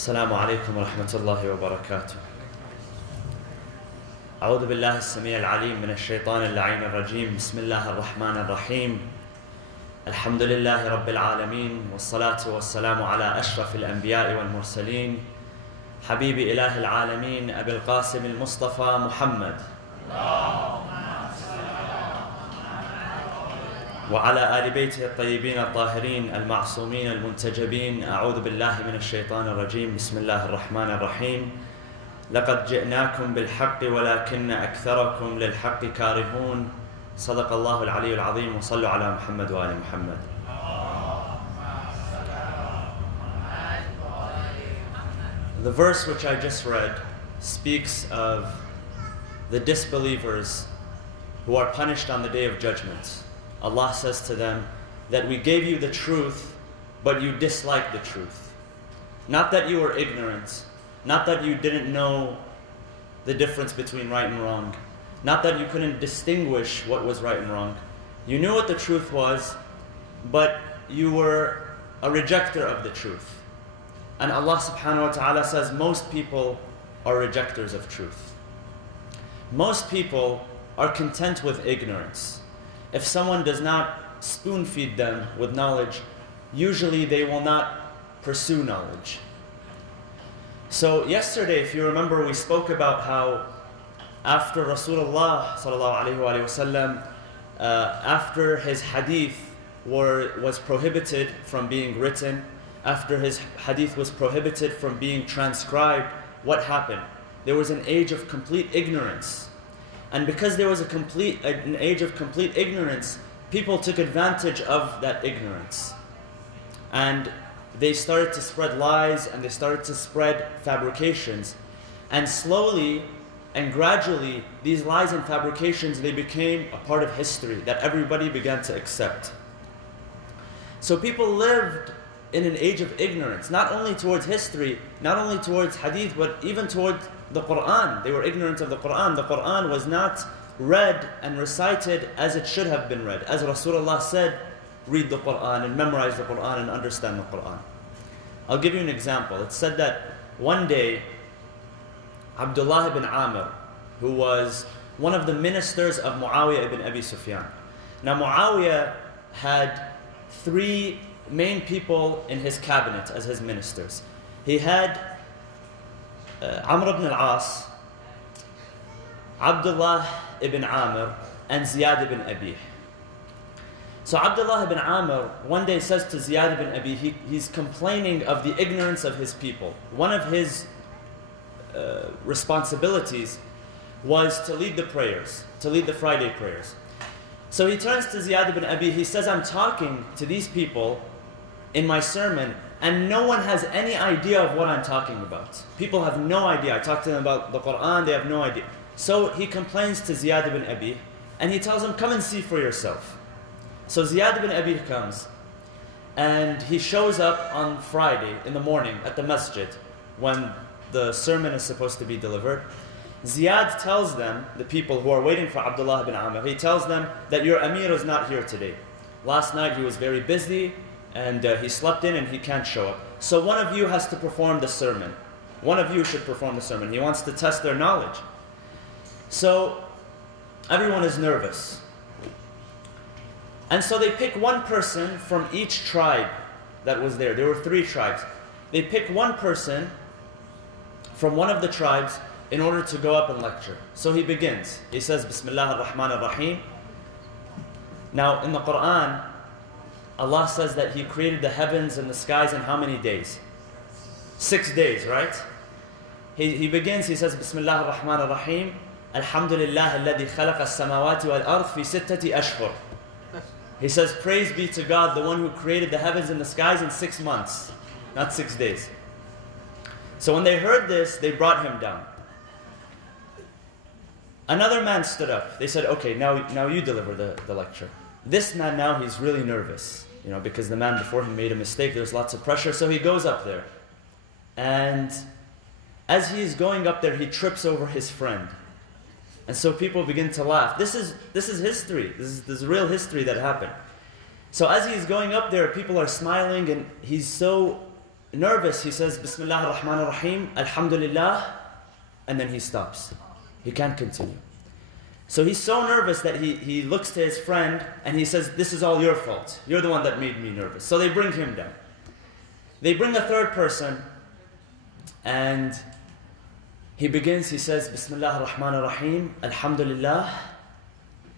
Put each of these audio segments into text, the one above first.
السلام عليكم ورحمة الله وبركاته. أعوذ بالله السميع العليم من الشيطان اللعين الرجيم. بسم الله الرحمن الرحيم. الحمد لله رب العالمين، والصلاة والسلام على أشرف الأنبياء والمرسلين، حبيب إله العالمين أبي القاسم المصطفى محمد وعلى آل بيته الطيبين الطاهرين المعصومين المنتجبين. أعوذ بالله من الشيطان الرجيم. بسم الله الرحمن الرحيم. لقد جئناكم بالحق ولكن أكثركم للحق كارهون. صدق الله العلي العظيم. وصلوا على محمد وآل محمد. The verse which I just read speaks of the disbelievers who are punished on the Day of Judgment. Allah says to them that we gave you the truth, but you disliked the truth. Not that you were ignorant, not that you didn't know the difference between right and wrong, not that you couldn't distinguish what was right and wrong. You knew what the truth was, but you were a rejecter of the truth. And Allah subhanahu wa ta'ala says most people are rejectors of truth. Most people are content with ignorance. If someone does not spoon feed them with knowledge, usually they will not pursue knowledge. So yesterday, if you remember, we spoke about how after Rasulullah sallallahu alaihi wasallam, after his hadith was prohibited from being written, after his hadith was prohibited from being transcribed, what happened? There was an age of complete ignorance. And because there was an age of complete ignorance, people took advantage of that ignorance. And they started to spread lies, and they started to spread fabrications. And slowly and gradually, these lies and fabrications, they became a part of history that everybody began to accept. So people lived in an age of ignorance, not only towards history, not only towards hadith, but even towards the Quran. They were ignorant of the Quran. The Quran was not read and recited as it should have been read. As Rasulullah said, read the Quran and memorize the Quran and understand the Quran. I'll give you an example. It's said that one day, Abdullah bin Amr, who was one of the ministers of Muawiyah ibn Abi Sufyan. Now Muawiyah had three main people in his cabinet as his ministers. He had Amr ibn al-As, Abdullah ibn Amr, and Ziyad ibn Abi. So Abdullah ibn Amr one day says to Ziyad ibn Abi, he's complaining of the ignorance of his people. One of his responsibilities was to lead the prayers, to lead the Friday prayers. So he turns to Ziyad ibn Abi, he says, I'm talking to these people in my sermon, and no one has any idea of what I'm talking about. People have no idea. I talk to them about the Quran, they have no idea. So he complains to Ziyad ibn Abi, and he tells him, come and see for yourself. So Ziyad ibn Abi comes, and he shows up on Friday in the morning at the masjid when the sermon is supposed to be delivered. Ziyad tells them, the people who are waiting for Abdullah ibn Amr, he tells them that your Amir is not here today. Last night he was very busy, and he slept in and he can't show up. So one of you has to perform the sermon. One of you should perform the sermon. He wants to test their knowledge. So everyone is nervous. And so they pick one person from each tribe that was there. There were 3 tribes. They pick one person from one of the tribes in order to go up and lecture. So he begins. He says, Bismillah ar-Rahman ar-Rahim. Now in the Quran, Allah says that He created the heavens and the skies in how many days? 6 days, right? He begins, he says, Bismillah ar-Rahman ar-Rahim. Alhamdulillah alladhi khalaqa as-samawati wal-ard fi sittati ashhur. He says, praise be to God, the one who created the heavens and the skies in 6 months, not 6 days. So when they heard this, they brought him down. Another man stood up. They said, okay, now you deliver the lecture. This man now, he's really nervous, because the man before him made a mistake. There's lots of pressure. So he goes up there. And as he's going up there, he trips over his friend. And so people begin to laugh. This is history. This is real history that happened. So as he's going up there, people are smiling, and he's so nervous, he says, Bismillah ar-Rahman ar-Rahim, Alhamdulillah, and then he stops. He can't continue. So he's so nervous that he looks to his friend and he says, this is all your fault. You're the one that made me nervous. So they bring him down. They bring a third person and he begins, he says, Bismillah ar-Rahman ar-Rahim, Alhamdulillah,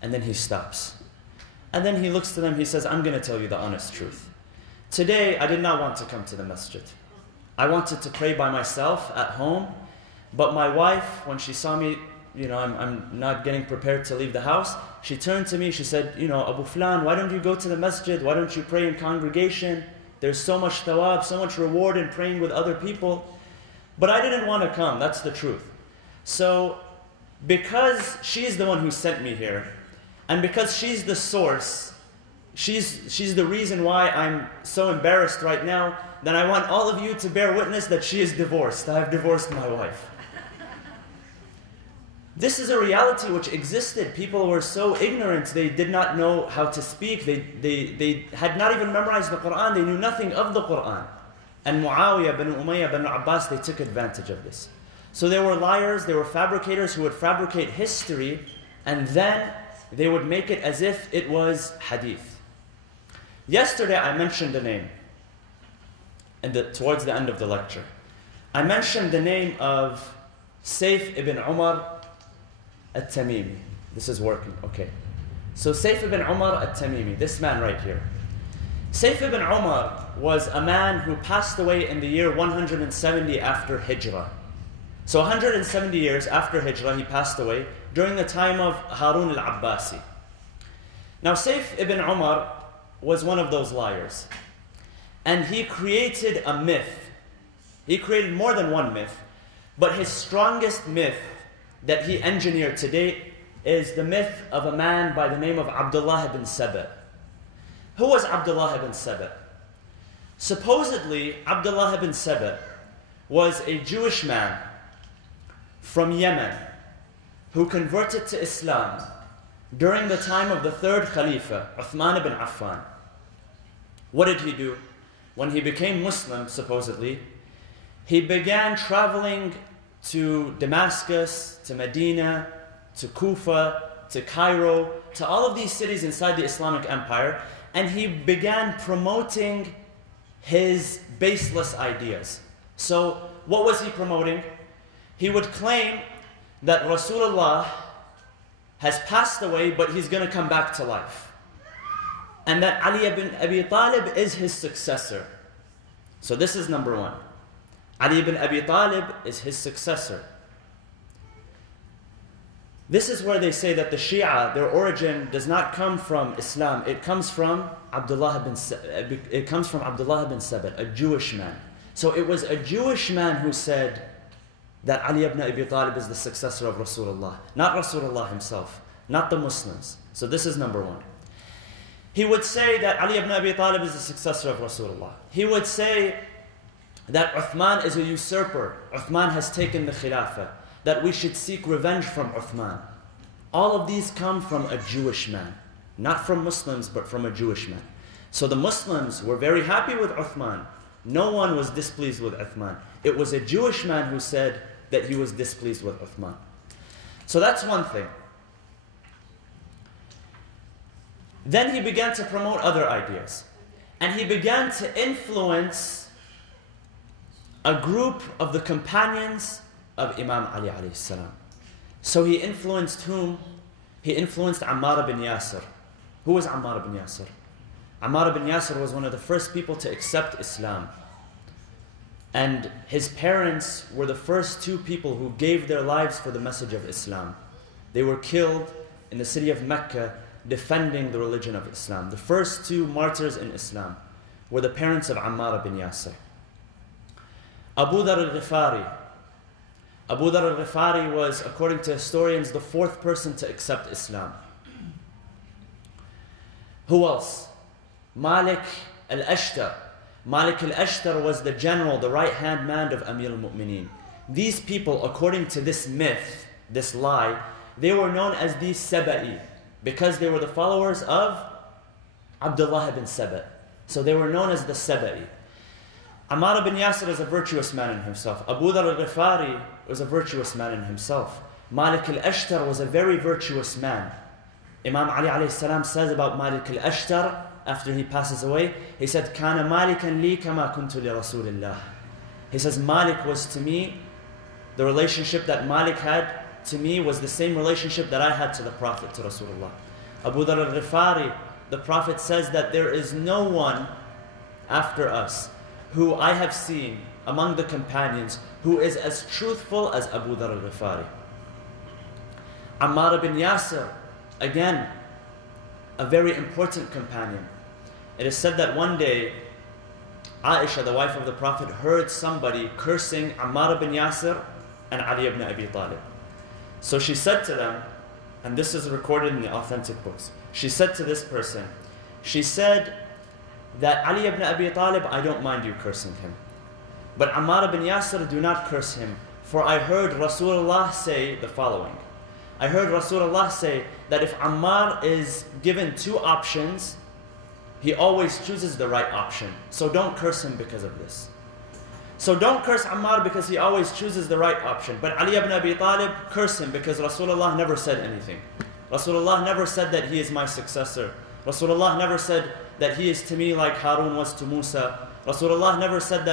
and then he stops. And then he looks to them, he says, I'm going to tell you the honest truth. Today, I did not want to come to the masjid. I wanted to pray by myself at home, but my wife, when she saw me, I'm not getting prepared to leave the house, she turned to me, she said, Abu Flan, why don't you go to the masjid? Why don't you pray in congregation? There's so much thawab, so much reward in praying with other people. But I didn't want to come, that's the truth. So, because she's the one who sent me here, and because she's the source, she's the reason why I'm so embarrassed right now, then I want all of you to bear witness that she is divorced. I have divorced my wife. This is a reality which existed. People were so ignorant, they did not know how to speak. They had not even memorized the Quran. They knew nothing of the Quran. And Muawiyah, Banu Umayyah, Banu Abbas, they took advantage of this. So there were liars, there were fabricators who would fabricate history, and then they would make it as if it was hadith. Yesterday I mentioned a name towards the end of the lecture. I mentioned the name of Sayf ibn Umar al-Tamimi. This is working, okay. So Sayf ibn Umar al-Tamimi, this man right here. Sayf ibn Umar was a man who passed away in the year 170 after Hijrah. So 170 years after Hijrah, he passed away during the time of Harun al-Abbasi. Now Sayf ibn Umar was one of those liars. And he created a myth. He created more than one myth. But his strongest myth that he engineered to date is the myth of a man by the name of Abdullah bin Saba. Who was Abdullah bin Saba? Supposedly, Abdullah bin Saba was a Jewish man from Yemen who converted to Islam during the time of the third Khalifa, Uthman ibn Affan. What did he do? When he became Muslim, supposedly, he began traveling to Damascus, to Medina, to Kufa, to Cairo, to all of these cities inside the Islamic Empire, and he began promoting his baseless ideas. So, what was he promoting? He would claim that Rasulullah has passed away, but he's going to come back to life. And that Ali ibn Abi Talib is his successor. So this is number one. Ali ibn Abi Talib is his successor. This is where they say that the Shia, their origin does not come from Islam. It comes from Abdullah bin Saba, a Jewish man. So it was a Jewish man who said that Ali ibn Abi Talib is the successor of Rasulullah. Not Rasulullah himself, not the Muslims. So this is number one. He would say that Ali ibn Abi Talib is the successor of Rasulullah. He would say that Uthman is a usurper. Uthman has taken the Khilafah. That we should seek revenge from Uthman. All of these come from a Jewish man. Not from Muslims, but from a Jewish man. So the Muslims were very happy with Uthman. No one was displeased with Uthman. It was a Jewish man who said that he was displeased with Uthman. So that's one thing. Then he began to promote other ideas. And he began to influence a group of the companions of Imam Ali alayhi salam. So he influenced whom? He influenced Ammar bin Yasir. Who was Ammar bin Yasir? Ammar bin Yasir was one of the first people to accept Islam. And his parents were the first two people who gave their lives for the message of Islam. They were killed in the city of Mecca defending the religion of Islam. The first two martyrs in Islam were the parents of Ammar bin Yasir. Abu Dhar al-Ghifari. Abu Dhar al-Ghifari was, according to historians, the fourth person to accept Islam. Who else? Malik al-Ashtar. Malik al-Ashtar was the general, the right-hand man of Amir al-Mu'mineen. These people, according to this myth, this lie, they were known as the Saba'i because they were the followers of Abdullah bin Saba. So they were known as the Saba'i. Ammar ibn Yasir is a virtuous man in himself. Abu Dhar al-Ghifari was a virtuous man in himself. Malik al-Ashtar was a very virtuous man. Imam Ali alayhi salam says about Malik al-Ashtar after he passes away, he said, "Kana Malikan li kama kuntu li Rasulillah." He says, Malik was to me, the relationship that Malik had to me was the same relationship that I had to the Prophet, to Rasulullah. Abu Dhar al-Ghifari, the Prophet says that there is no one after us who I have seen among the companions who is as truthful as Abu Dhar al-Ghifari. Ammar ibn Yasir, again, a very important companion. It is said that one day, Aisha, the wife of the Prophet, heard somebody cursing Ammar ibn Yasir and Ali ibn Abi Talib. So she said to them, and this is recorded in the authentic books, she said to this person, she said that Ali ibn Abi Talib, I don't mind you cursing him. But Ammar ibn Yasir, do not curse him. For I heard Rasulullah say the following. I heard Rasulullah say that if Ammar is given two options, he always chooses the right option. So don't curse him because of this. So don't curse Ammar because he always chooses the right option. But Ali ibn Abi Talib, curse him because Rasulullah never said anything. Rasulullah never said that he is my successor. Rasulullah never said that he is to me like Harun was to Musa. Rasulullah never said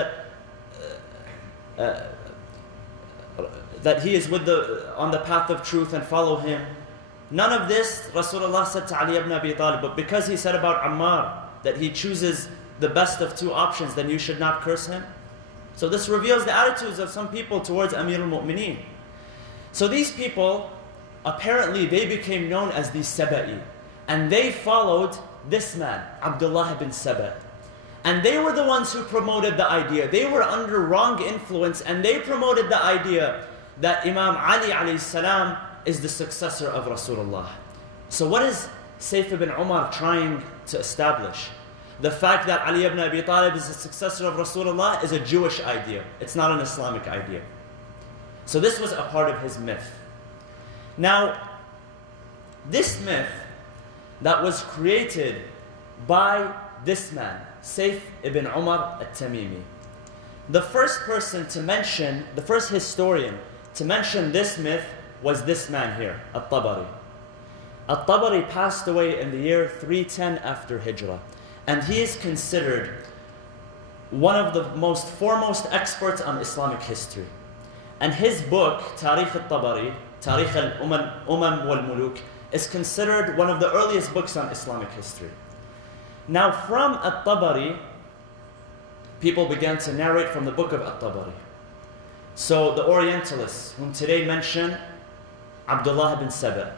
that he is on the path of truth and follow him. None of this Rasulullah said to Ali ibn Abi Talib. But because he said about Ammar that he chooses the best of two options, then you should not curse him. So this reveals the attitudes of some people towards Amir al-Mu'mineen. So these people, apparently they became known as the Saba'i. And they followed this man, Abdullah bin Saba. And they were the ones who promoted the idea. They were under wrong influence and they promoted the idea that Imam Ali alayhi salam is the successor of Rasulullah. So what is Sayf ibn Umar trying to establish? The fact that Ali ibn Abi Talib is the successor of Rasulullah is a Jewish idea. It's not an Islamic idea. So this was a part of his myth. Now, this myth that was created by this man, Sayf ibn Umar al-Tamimi. The first person to mention, the first historian to mention this myth was this man here, At-Tabari. At-Tabari passed away in the year 310 after Hijrah. And he is considered one of the most foremost experts on Islamic history. And his book, Tarikh al-Tabari, Tarikh al-Umam wal-Muluk, is considered one of the earliest books on Islamic history. Now from At-Tabari, people began to narrate from the book of At-Tabari. So the Orientalists, whom today mention Abdullah bin Saba,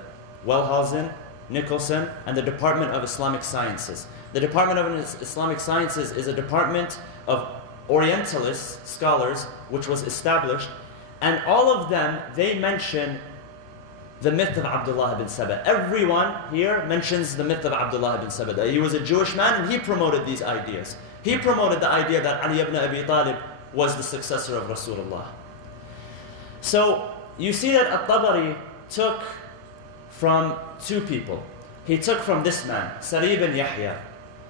Wellhausen, Nicholson, and the Department of Islamic Sciences. The Department of Islamic Sciences is a department of Orientalist scholars which was established, and all of them, they mention the myth of Abdullah bin Saba. Everyone here mentions the myth of Abdullah bin Saba, that he was a Jewish man and he promoted these ideas. He promoted the idea that Ali ibn Abi Talib was the successor of Rasulullah. So you see that At-Tabari took from two people. He took from this man, Sari ibn Yahya.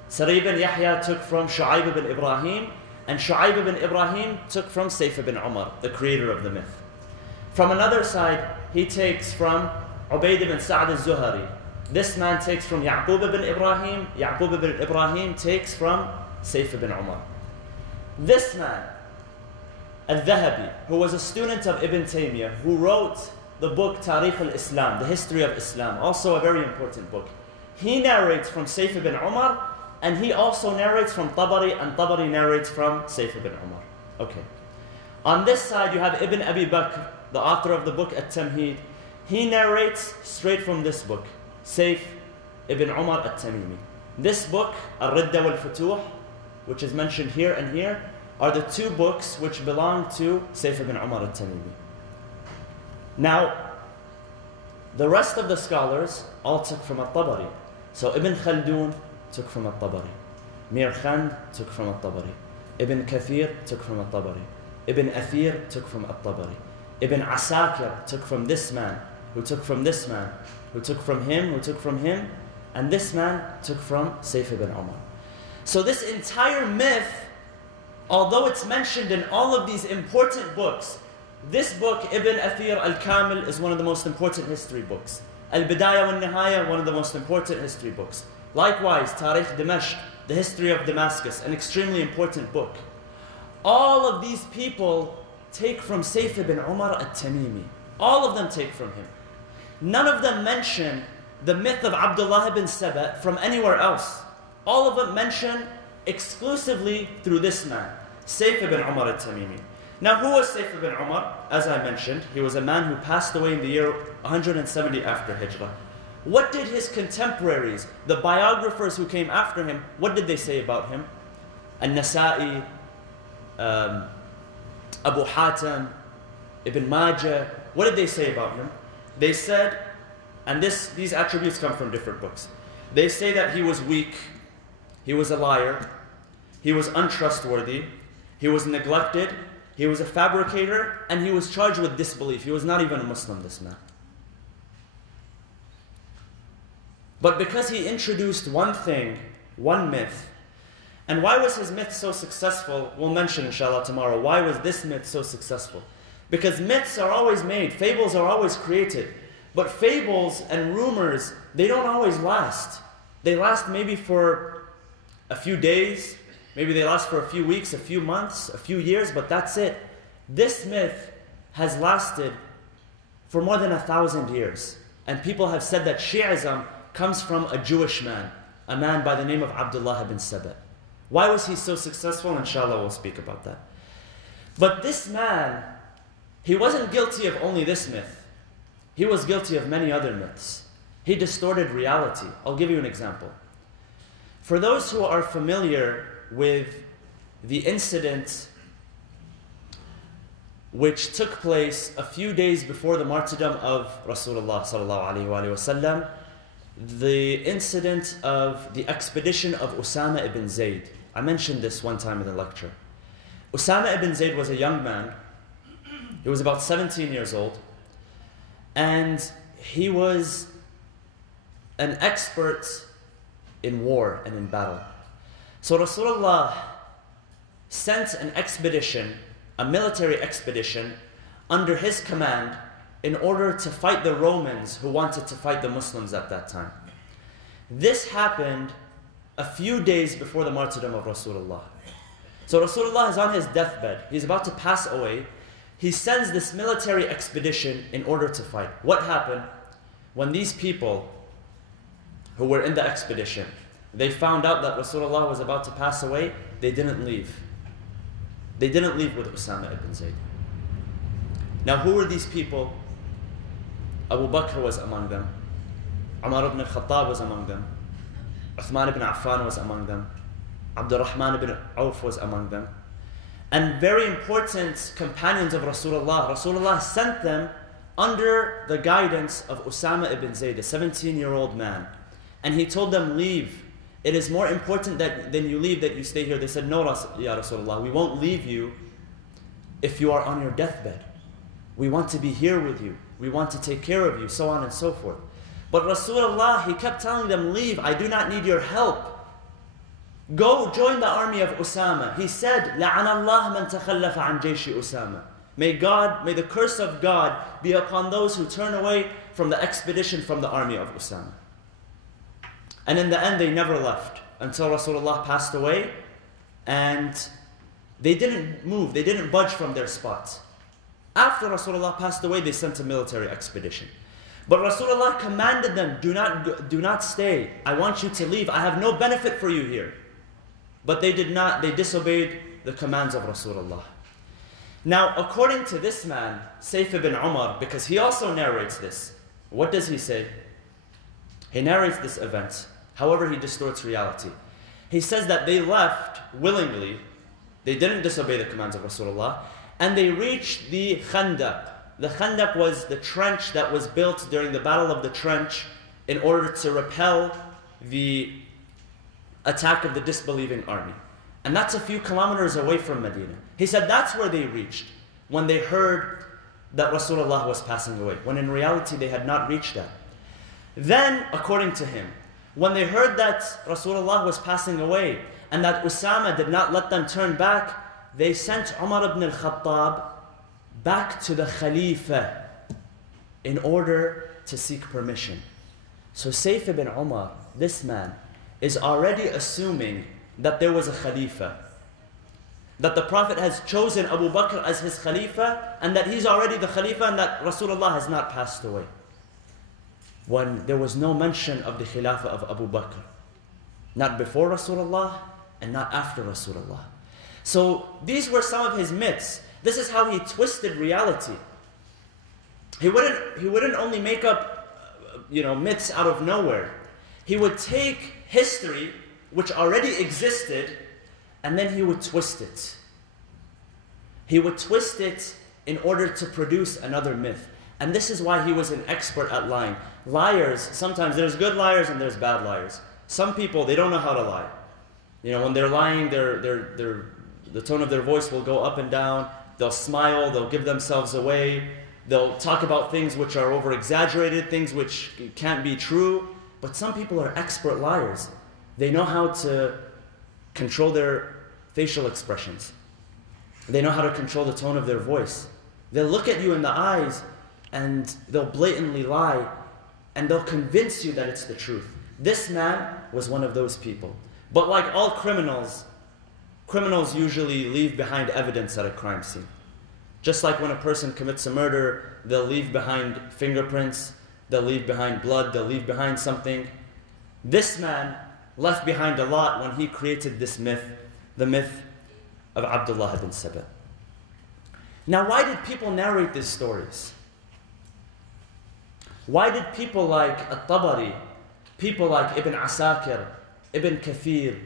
Sari ibn Yahya took from Shu'aib ibn Ibrahim, and Shu'aib ibn Ibrahim took from Sayf ibn Umar, the creator of the myth. From another side, he takes from Ubayd ibn Sa'd al-Zuhari. This man takes from Ya'qub ibn Ibrahim. Ya'qub ibn Ibrahim takes from Sayf ibn Umar. This man, Al-Dhahabi, who was a student of Ibn Taymiyyah, who wrote the book Tarikh al-Islam, the history of Islam, also a very important book. He narrates from Sayf ibn Umar, and he also narrates from Tabari, and Tabari narrates from Sayf ibn Umar. Okay. On this side, you have Ibn Abi Bakr, the author of the book At-Tamheed. He narrates straight from this book, Sayf ibn Umar al-Tamimi. This book, Al-Ridda wal-Futuh, which is mentioned here and here, are the two books which belong to Sayf ibn Umar al-Tamimi. Now, the rest of the scholars all took from At-Tabari. So Ibn Khaldun took from At-Tabari. Mir Khand took from At-Tabari. Ibn Kathir took from At-Tabari. Ibn Athir took from At-Tabari. Ibn Asakir took from this man, who took from this man, who took from him, who took from him, and this man took from Sayf ibn Umar. So this entire myth although it's mentioned in all of these important books, this book, Ibn Athir al-Kamil, is one of the most important history books. Al-Bidayah wal-Nihaya, one of the most important history books. Likewise, Tarikh Dimashq, the history of Damascus, an extremely important book. All of these people take from Sayf ibn Umar at-Tamimi. All of them take from him. None of them mention the myth of Abdullah bin Saba from anywhere else. All of them mention exclusively through this man, Sayf ibn Umar at-Tamimi. Now, who was Sayf ibn Umar? As I mentioned, he was a man who passed away in the year 170 after Hijrah. What did his contemporaries, the biographers who came after him, what did they say about him? An-Nasa'i, Abu Hatim, Ibn Majah, what did they say about him? They said, and these attributes come from different books. They say that he was weak, he was a liar, he was untrustworthy, he was neglected, he was a fabricator, and he was charged with disbelief. He was not even a Muslim, this man. But because he introduced one thing, one myth, and why was his myth so successful? We'll mention inshallah tomorrow. Why was this myth so successful? Because myths are always made, fables are always created. But fables and rumors, they don't always last. They last maybe for a few days, maybe they last for a few weeks, a few months, a few years, but that's it. This myth has lasted for more than 1,000 years. And people have said that Shi'ism comes from a Jewish man, a man by the name of Abdullah bin Saba. Why was he so successful? Inshallah, we'll speak about that. But this man, he wasn't guilty of only this myth. He was guilty of many other myths. He distorted reality. I'll give you an example. For those who are familiar with the incident which took place a few days before the martyrdom of Rasulullah sallallahu alaihi wasallam, the incident of the expedition of Usama ibn Zayd. I mentioned this one time in the lecture. Usama ibn Zayd was a young man. He was about 17 years old. And he was an expert in war and in battle. So Rasulullah sent an expedition, a military expedition, under his command in order to fight the Romans who wanted to fight the Muslims at that time. This happened a few days before the martyrdom of Rasulullah. So Rasulullah is on his deathbed. He's about to pass away. He sends this military expedition in order to fight. What happened? When these people who were in the expedition, they found out that Rasulullah was about to pass away, they didn't leave. They didn't leave with Usama ibn Zayd. Now, who were these people? Abu Bakr was among them. Umar ibn al-Khattab was among them. Uthman ibn Affan was among them. Abdurrahman ibn Auf was among them. And very important companions of Rasulullah. Rasulullah sent them under the guidance of Usama ibn Zayd, a 17-year-old man. And he told them, leave. It is more important than you leave that you stay here. They said, no, Ya Rasulullah, we won't leave you if you are on your deathbed. We want to be here with you. We want to take care of you, so on and so forth. But Rasulullah, he kept telling them, leave. I do not need your help. Go join the army of Usama. He said, لَعَنَ اللَّهَ مَنْ تَخَلَّفَ عَنْ جَيْشِ Usama. May the curse of God be upon those who turn away from the expedition from the army of Usama. And in the end, they never left until Rasulullah passed away, and they didn't move, they didn't budge from their spots. After Rasulullah passed away, they sent a military expedition. But Rasulullah commanded them, do not stay. I want you to leave. I have no benefit for you here. But they did not, they disobeyed the commands of Rasulullah. Now, according to this man, Sayf ibn Umar, because he also narrates this, what does he say? He narrates this event. However, he distorts reality. He says that they left willingly. They didn't disobey the commands of Rasulullah. And they reached the Khandaq. The Khandaq was the trench that was built during the Battle of the Trench in order to repel the attack of the disbelieving army. And that's a few kilometers away from Medina. He said that's where they reached when they heard that Rasulullah was passing away, when in reality they had not reached that. Then, according to him, when they heard that Rasulullah was passing away and that Usama did not let them turn back, they sent Umar ibn al-Khattab back to the Khalifa in order to seek permission. So Sayf ibn Umar, this man, is already assuming that there was a Khalifa, that the Prophet has chosen Abu Bakr as his Khalifa, and that he's already the Khalifa, and that Rasulullah has not passed away. When there was no mention of the Khilafah of Abu Bakr, not before Rasulullah and not after Rasulullah. So these were some of his myths. This is how he twisted reality. He wouldn't only make up myths out of nowhere. He would take history which already existed, and then he would twist it. He would twist it in order to produce another myth. And this is why he was an expert at lying. Liars, sometimes there's good liars and there's bad liars. Some people, they don't know how to lie. When they're lying, the tone of their voice will go up and down. They'll smile, they'll give themselves away. They'll talk about things which are over-exaggerated, things which can't be true. But some people are expert liars. They know how to control their facial expressions. They know how to control the tone of their voice. They'll look at you in the eyes and they'll blatantly lie, and they'll convince you that it's the truth. This man was one of those people. But like all criminals, criminals usually leave behind evidence at a crime scene. Just like when a person commits a murder, they'll leave behind fingerprints, they'll leave behind blood, they'll leave behind something. This man left behind a lot when he created this myth, the myth of Abdullah bin Saba. Now, why did people narrate these stories? Why did people like At-Tabari, people like Ibn Asakir, Ibn Kathir,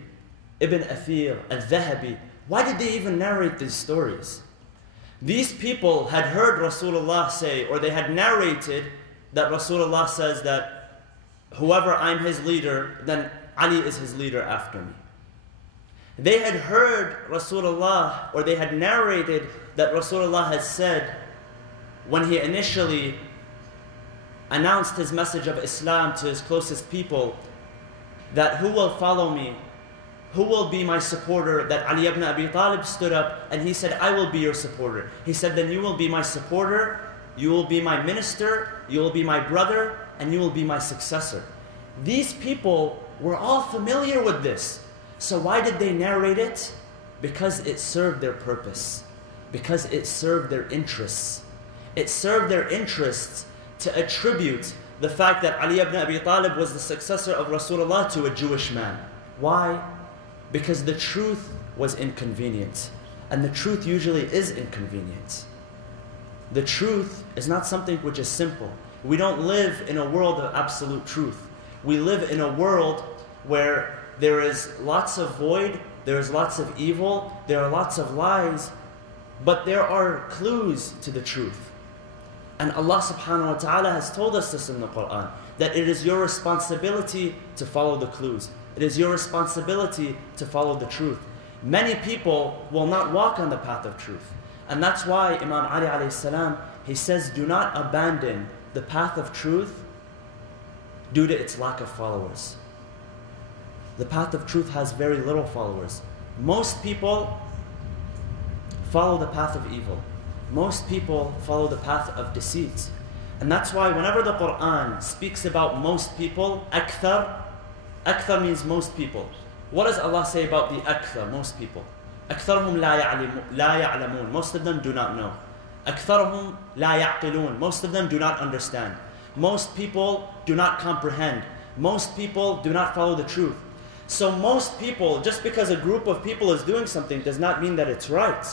Ibn Athir, Al-Dhahabi, why did they even narrate these stories? These people had heard Rasulullah say, or they had narrated that Rasulullah says that whoever I'm his leader, then Ali is his leader after me. They had heard Rasulullah, or they had narrated that Rasulullah has said when he initially announced his message of Islam to his closest people, that who will follow me, who will be my supporter, that Ali ibn Abi Talib stood up and he said, I will be your supporter. He said, then you will be my supporter, you will be my minister, you will be my brother, and you will be my successor. These people were all familiar with this. So why did they narrate it? Because it served their purpose. Because it served their interests. It served their interests to attribute the fact that Ali ibn Abi Talib was the successor of Rasulullah to a Jewish man. Why? Because the truth was inconvenient. And the truth usually is inconvenient. The truth is not something which is simple. We don't live in a world of absolute truth. We live in a world where there is lots of void, there is lots of evil, there are lots of lies, but there are clues to the truth. And Allah subhanahu wa ta'ala has told us this in the Quran, that it is your responsibility to follow the clues. It is your responsibility to follow the truth. Many people will not walk on the path of truth. And that's why Imam Ali alayhi salam, he says, do not abandon the path of truth due to its lack of followers. The path of truth has very little followers. Most people follow the path of evil. Most people follow the path of deceit. And that's why whenever the Quran speaks about most people, akthar means most people. What does Allah say about the akthar, most people? أكثرهم لا يعلمون. Most of them do not know. أكثرهم لا يعقلون. Most of them do not understand. Most people do not comprehend. Most people do not follow the truth. So most people, just because a group of people is doing something does not mean that it's right.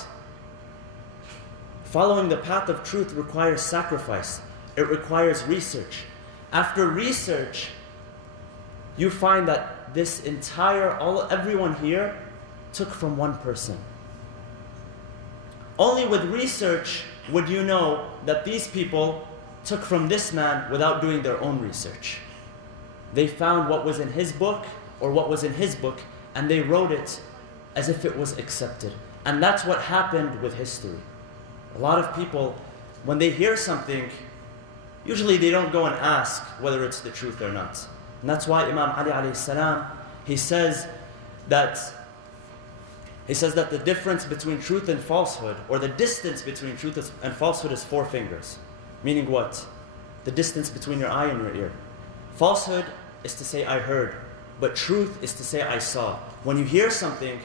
Following the path of truth requires sacrifice. It requires research. After research, you find that this entire, everyone here took from one person. Only with research would you know that these people took from this man without doing their own research. They found what was in his book or what was in his book and they wrote it as if it was accepted. And that's what happened with history. A lot of people, when they hear something, usually they don't go and ask whether it's the truth or not. And that's why Imam Ali alayhi salam, he says that He says that the difference between truth and falsehood, or the distance between truth and falsehood, is 4 fingers. Meaning what? The distance between your eye and your ear. Falsehood is to say I heard, but truth is to say I saw. When you hear something,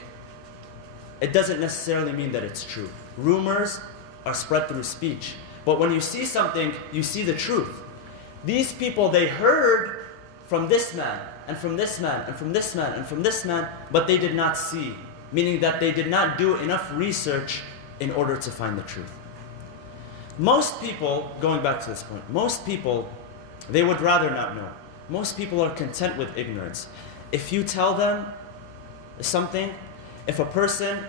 it doesn't necessarily mean that it's true. Rumors are spread through speech. But when you see something, you see the truth. These people, they heard from this man, and from this man, and from this man, and from this man, but they did not see. Meaning that they did not do enough research in order to find the truth. Most people, going back to this point, most people, they would rather not know. Most people are content with ignorance. If you tell them something, if a person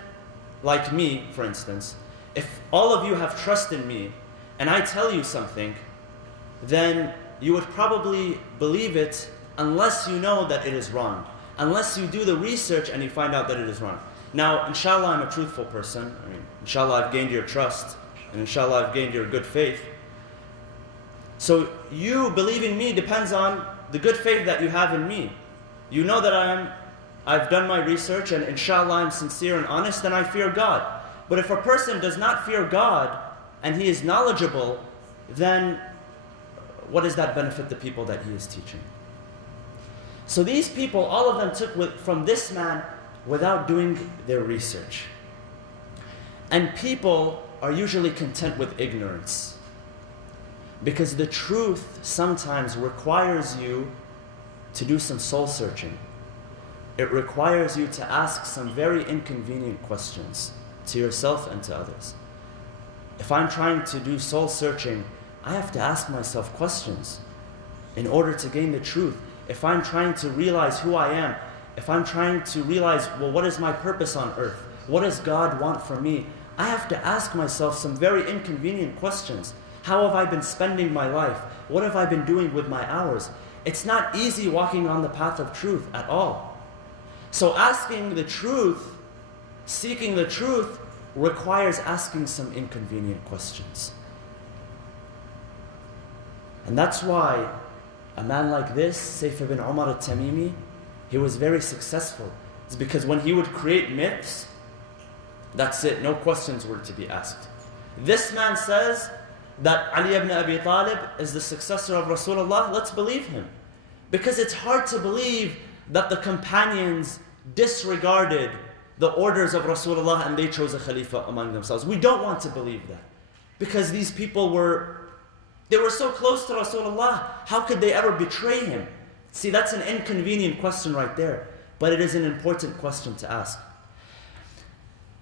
like me, for instance, if all of you have trust in me, and I tell you something, then you would probably believe it unless you know that it is wrong. Unless you do the research and you find out that it is wrong. Now, inshallah, I'm a truthful person. Inshallah, I've gained your trust. And inshallah, I've gained your good faith. So you believing me depends on the good faith that you have in me. You know that I've done my research, and inshallah, I'm sincere and honest, and I fear God. But if a person does not fear God, and he is knowledgeable, then what does that benefit the people that he is teaching? So these people, all of them took from this man without doing their research. And people are usually content with ignorance. Because the truth sometimes requires you to do some soul searching. It requires you to ask some very inconvenient questions to yourself and to others. If I'm trying to do soul searching, I have to ask myself questions in order to gain the truth. If I'm trying to realize who I am, if I'm trying to realize, well, what is my purpose on earth? What does God want from me? I have to ask myself some very inconvenient questions. How have I been spending my life? What have I been doing with my hours? It's not easy walking on the path of truth at all. So asking the truth, seeking the truth, requires asking some inconvenient questions. And that's why a man like this, Sayf ibn Umar al-Tamimi, he was very successful. It's because when he would create myths, that's it, no questions were to be asked. This man says that Ali ibn Abi Talib is the successor of Rasulullah, let's believe him. Because it's hard to believe that the companions disregarded the orders of Rasulullah and they chose a Khalifa among themselves. We don't want to believe that. Because these people were so close to Rasulullah, how could they ever betray him? See, that's an inconvenient question right there. But it is an important question to ask.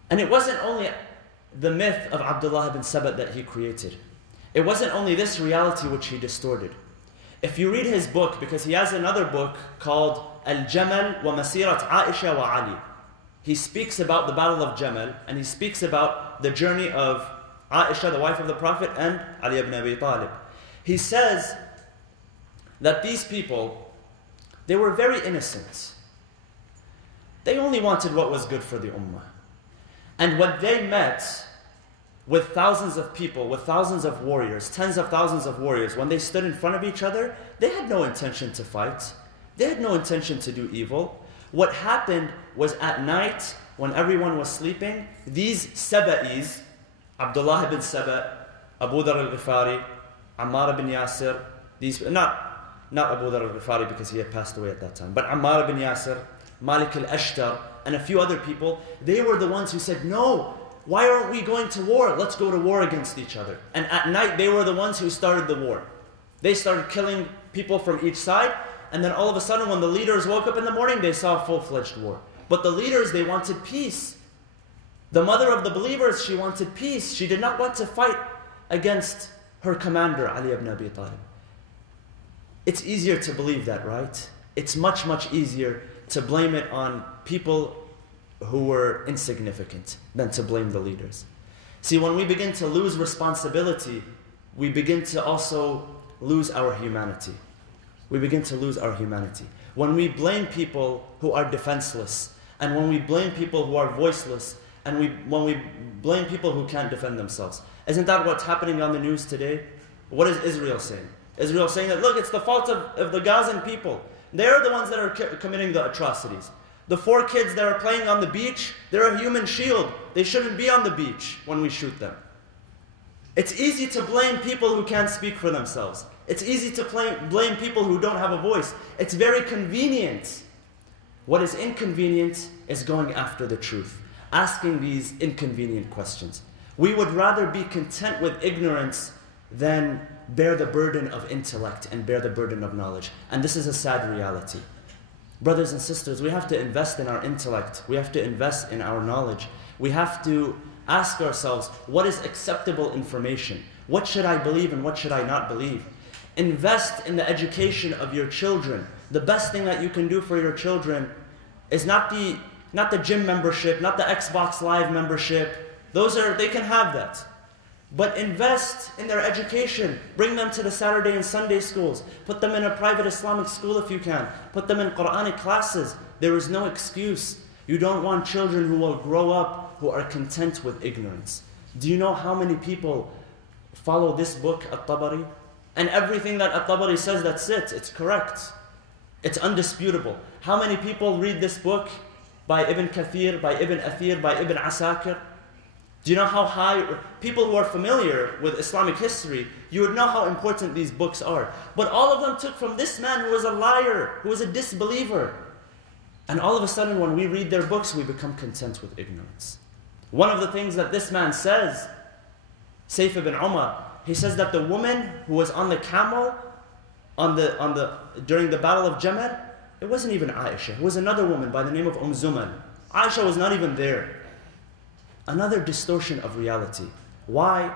And it wasn't only the myth of Abdullah bin Saba that he created. It wasn't only this reality which he distorted. If you read his book, because he has another book called Al-Jamal wa Masirat Aisha wa Ali. He speaks about the Battle of Jamal, and he speaks about the journey of Aisha, the wife of the Prophet, and Ali ibn Abi Talib. He says that these people, they were very innocent. They only wanted what was good for the ummah. And when they met with thousands of people, with thousands of warriors, tens of thousands of warriors, when they stood in front of each other, they had no intention to fight. They had no intention to do evil. What happened was at night, when everyone was sleeping, these Saba'is, Abdullah bin Saba, Abu Dhar al-Ghifari, Ammar bin Yasir, these, not Abu Dhar al-Ghifari because he had passed away at that time, but Ammar bin Yasir, Malik al-Ashtar, and a few other people, they were the ones who said, no, why aren't we going to war? Let's go to war against each other. And at night, they were the ones who started the war. They started killing people from each side, and then all of a sudden, when the leaders woke up in the morning, they saw a full-fledged war. But the leaders, they wanted peace. The mother of the believers, she wanted peace. She did not want to fight against her commander, Ali ibn Abi Talib. It's easier to believe that, right? It's much, much easier to blame it on people who were insignificant than to blame the leaders. See, when we begin to lose responsibility, we begin to also lose our humanity. We begin to lose our humanity. When we blame people who are defenseless, and when we blame people who are voiceless, and when we blame people who can't defend themselves. Isn't that what's happening on the news today? What is Israel saying? Israel is saying that, look, it's the fault of the Gazan people. They're the ones that are committing the atrocities. The 4 kids that are playing on the beach, they're a human shield. They shouldn't be on the beach when we shoot them. It's easy to blame people who can't speak for themselves. It's easy to blame people who don't have a voice. It's very convenient. What is inconvenient is going after the truth, asking these inconvenient questions. We would rather be content with ignorance than bear the burden of intellect and bear the burden of knowledge. And this is a sad reality. Brothers and sisters, we have to invest in our intellect. We have to invest in our knowledge. We have to ask ourselves, what is acceptable information? What should I believe and what should I not believe? Invest in the education of your children. The best thing that you can do for your children is not the gym membership, not the Xbox Live membership. They can have that. But invest in their education. Bring them to the Saturday and Sunday schools. Put them in a private Islamic school if you can. Put them in Quranic classes. There is no excuse. You don't want children who will grow up who are content with ignorance. Do you know how many people follow this book, At-Tabari? And everything that At-Tabari says, that's it. It's correct. It's undisputable. How many people read this book by Ibn Kathir, by Ibn Athir, by Ibn Asakir? Do you know how high, people who are familiar with Islamic history, you would know how important these books are. But all of them took from this man who was a liar, who was a disbeliever. And all of a sudden when we read their books, we become content with ignorance. One of the things that this man says, Sayf ibn Umar, he says that the woman who was on the camel during the battle of Jamal, it wasn't even Aisha. It was another woman by the name of Zumal. Aisha was not even there. Another distortion of reality. Why?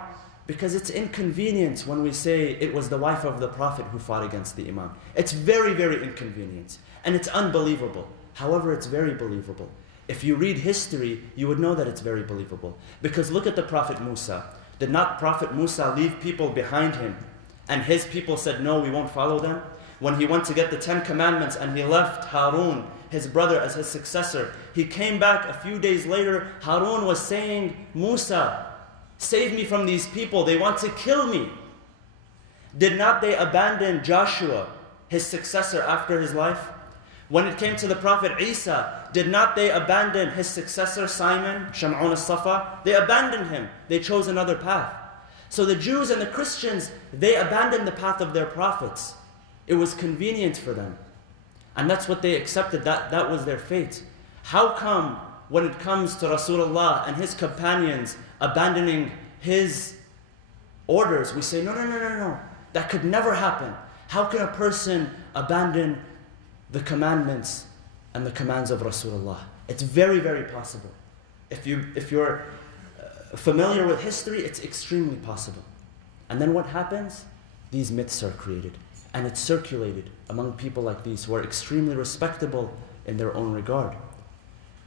Because it's inconvenient when we say it was the wife of the Prophet who fought against the Imam. It's very, very inconvenient. And it's unbelievable. However, it's very believable. If you read history, you would know that it's very believable. Because look at the Prophet Musa. Did not Prophet Musa leave people behind him? And his people said, no, we won't follow them? When he went to get the 10 commandments and he left Harun, his brother, as his successor, he came back a few days later. Harun was saying, Musa, save me from these people. They want to kill me. Did not they abandon Joshua, his successor, after his life? When it came to the Prophet Isa, did not they abandon his successor, Simon, Sham'un al-Safa? They abandoned him. They chose another path. So the Jews and the Christians, they abandoned the path of their prophets. It was convenient for them. And that's what they accepted. That was their fate. How come when it comes to Rasulullah and his companions abandoning his orders, we say, no. That could never happen. How can a person abandon the commandments and the commands of Rasulullah? It's very, very possible. If you're familiar with history, it's extremely possible. And then what happens? These myths are created. And it's circulated among people like these who are extremely respectable in their own regard.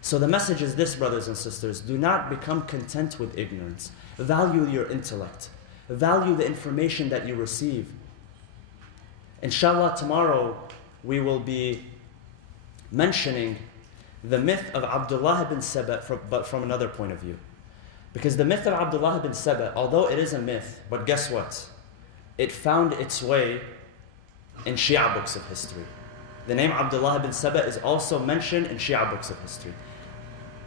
So the message is this, brothers and sisters. Do not become content with ignorance. Value your intellect. Value the information that you receive. Inshallah, tomorrow we will be mentioning the myth of Abdullah bin Saba, but from another point of view. Because the myth of Abdullah bin Saba, although it is a myth, but guess what? It found its way in Shia books of history. The name Abdullah bin Saba is also mentioned in Shia books of history.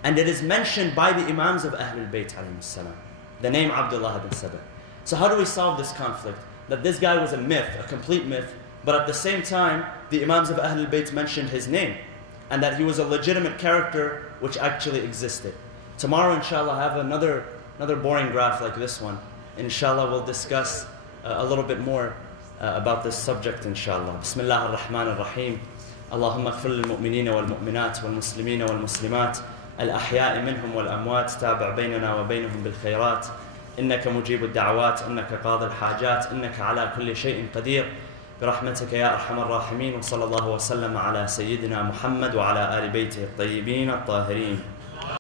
And it is mentioned by the Imams of Ahlul Bayt alayhim salam. The name Abdullah bin Saba. So how do we solve this conflict? That this guy was a myth, a complete myth, but at the same time, the Imams of Ahlul Bayt mentioned his name, and that he was a legitimate character which actually existed. Tomorrow, inshallah, I have another boring graph like this one. Inshallah, we'll discuss a little bit more about this subject, inshallah. Bismillah ar-Rahman ar-Rahim. Allahumma ighfir lil-mu'minina wal-mu'minat wal-muslimina wal-muslimat al-ahya'i minhum wal-amwat tabi' baynana wa baynahum bil-khayrat innaka mujibu ad-da'awat innaka qadi al-hajat innaka ala kulli shay'in qadir برحمتك يا أرحم الراحمين وصلى الله وسلم على سيدنا محمد وعلى آل بيته الطيبين الطاهرين